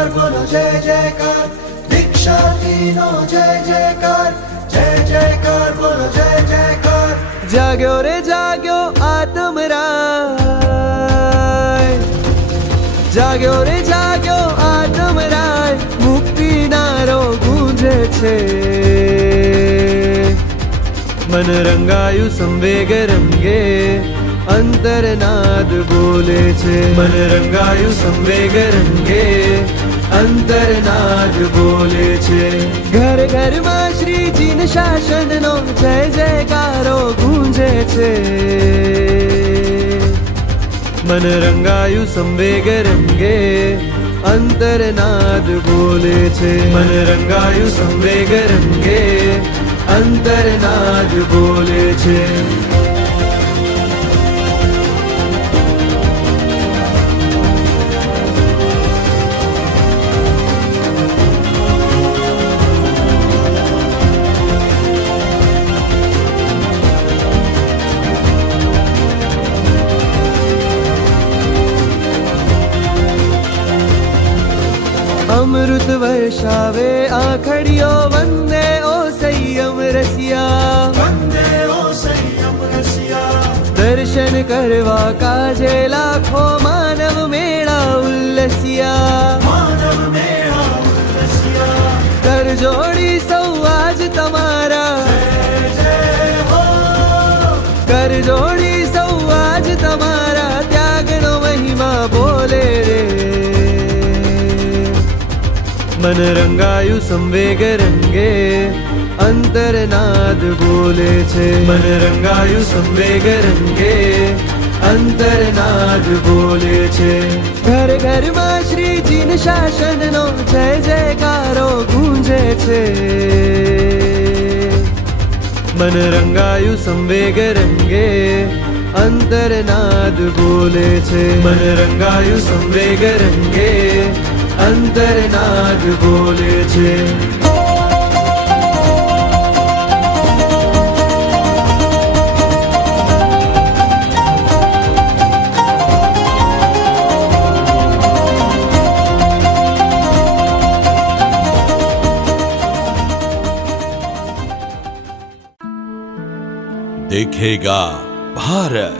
જયકાર બોલો જય જયકાર, દીક્ષાર્થીનો જય જયકાર, જય જયકાર બોલો જય જયકાર. જાગ્યો રે જાગ્યો આત્મરાય, જાગ્યો રે જાગ્યો આત્મરાય, મુક્તિનારો ગુંજે છે. મન રંગાયું સંવેગ રંગે, અંતરનાદ બોલે છે. મન રંગાયું સંવેગ રંગે, અંતરનાદ બોલે છે. ઘર ઘરમાં શ્રીજીન શાસનનો જય જયકારો ગુંજે છે. મન રંગાયું સંવેગ રંગે, અંતરનાદ બોલે છે. મન રંગાયું સંવેગ રંગે, અંતરનાદ બોલે છે. અમૃત વર્ષાવે આખડીઓ વંદે ઓ સંયમ રસિયા, વંદે ઓ સંયમ રસિયા. દર્શન કરવા કાજે લાખો માનવ મેળા ઉલ્લસિયા. માનવ મેળા ઉલ્લસિયા. કર જોડી સૌ આજ તમારા, જય જય હો. કર જોડી સૌ આજ તમારા, ત્યાગનો મહિમા બોલે રે. મન રંગાયું સંવેગ રંગે, અંતરનાદ બોલે છે. મન રંગાયું સંવેગ રંગે, અંતરનાદ બોલે છે. ઘર ઘરમાં શ્રીજીન શાસનનો જય જયકારો ગુંજે છે. મન રંગાયું સંવેગ રંગે, અંતરનાદ બોલે છે. મન રંગાયું સંવેગ રંગે, અંતરનાદ બોલે છે. देखेगा भारत.